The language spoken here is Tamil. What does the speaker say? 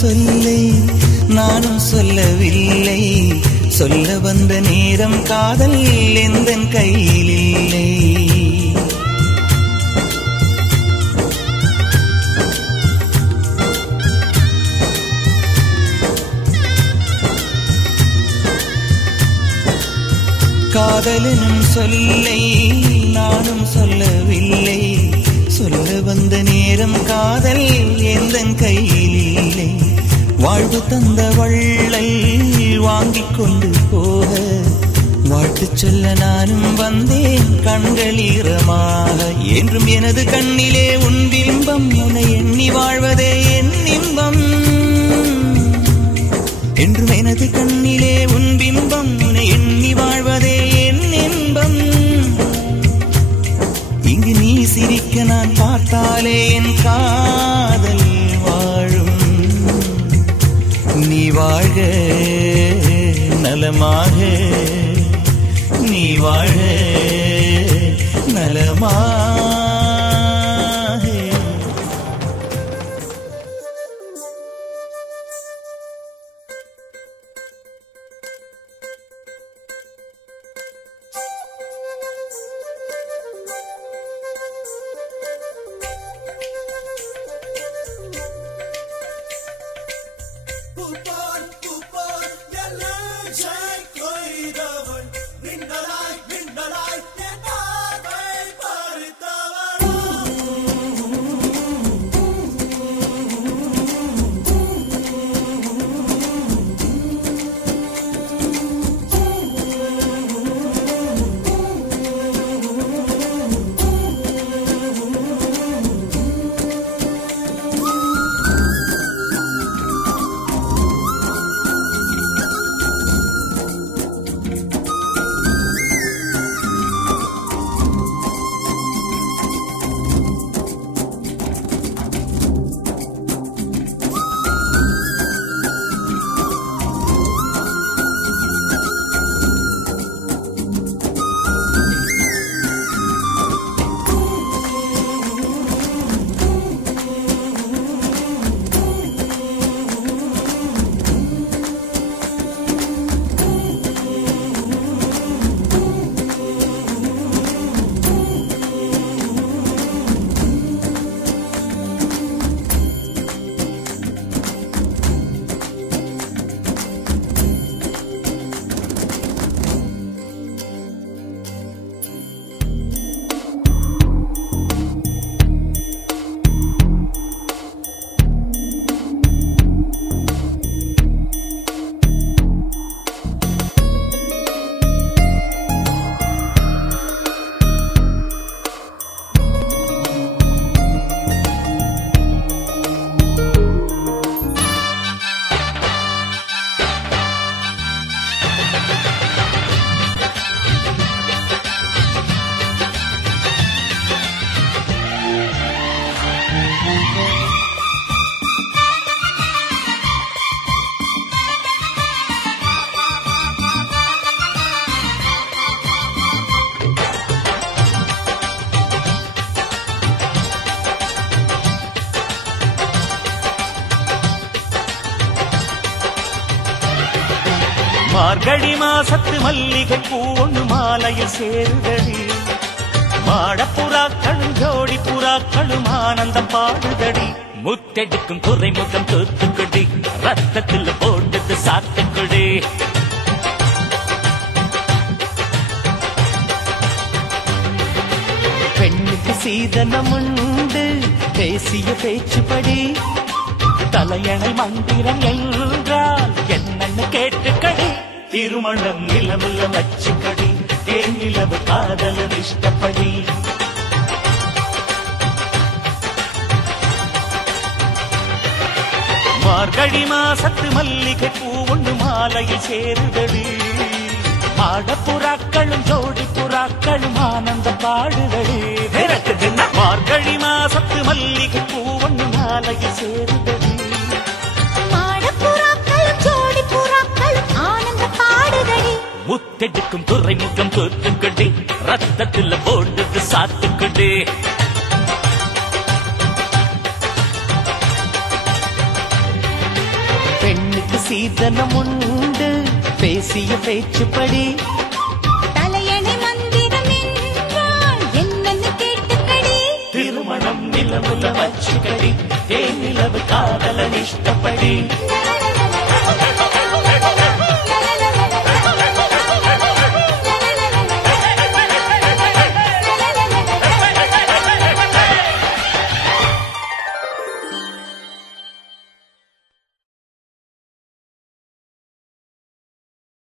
சொல்லை நானும் சொல்லவில்லை. சொல்ல வந்த நேரம் காதல் எந்தன் கையில் இல்லை. காதலனும் சொல்லை நானும் சொல்லவில்லை. சொல்ல வந்த நேரம் காதல் எந்தன் கையில் இல்லை. வாழ்வு தந்த வள்ளல் வாங்கிக் கொண்டு போக வாழ்த்து சொல்ல நானும் வந்தேன் கண்கள் ஈரமாக. என்றும் எனது கண்ணிலே உன் பிம்பம் உன்னை எண்ணி வாழ்வதே என் இன்பம். என்றும் எனது கண்ணிலே உன் பிம்பம் உன்னை எண்ணி வாழ்வதே என் இன்பம். இங்கு நீ சிரிக்க நான் பார்த்தாலே என் காதல் வாழும். நீ வாழ்க நலமாக, நீ வாழ்க நலமாக. மார்கழி மாசத்து மல்லிகை பூ ஒன்று மாலையில் சேருதடி. மாடப்புறாக்களும் ஜோடி புறாக்களும் ஆனந்தம் பாடுதடி. முத்தெடுக்கும் துறைமுகம் தூத்துக்குடி, ரத்தத்தில் போட்டது சாத்துக்குடி. பெண்ணுக்கு சீதனம் உண்டு பேசிய பேச்சுப்படி. தலையணை மந்திரம் என்றால் என்னன்னு கேட்டுக்கடி. திருமணம் நிலவுல வச்சுக்கடி, தேன் நிலவு காதல் இஷ்டப்படி. மார்கழி மாசத்து மல்லிகை பூ ஒன்று மாலையில் சேருதடி. மாடப்புறாக்களும் ஜோடி புறாக்களும் ஆனந்தம் பாடுதடி. மார்கழி மாசத்து மல்லிகை பூ ஒன்று மாலையில் சேருதடி. முத்தெடுக்கும் துறைமுகம் தூத்துக்குடி, ரத்தத்தில் போட்டது சாத்துக்குடி. பெண்ணுக்கு சீதனம் உண்டு பேசிய பேச்சுப்படி தலையணை மந்திரம் என்றால் என்னன்னு கேட்டுக்கடி திருமணம் நிலவுல வச்சுக்கடி ஏ நிலவு காதலன் இஷ்டப்படி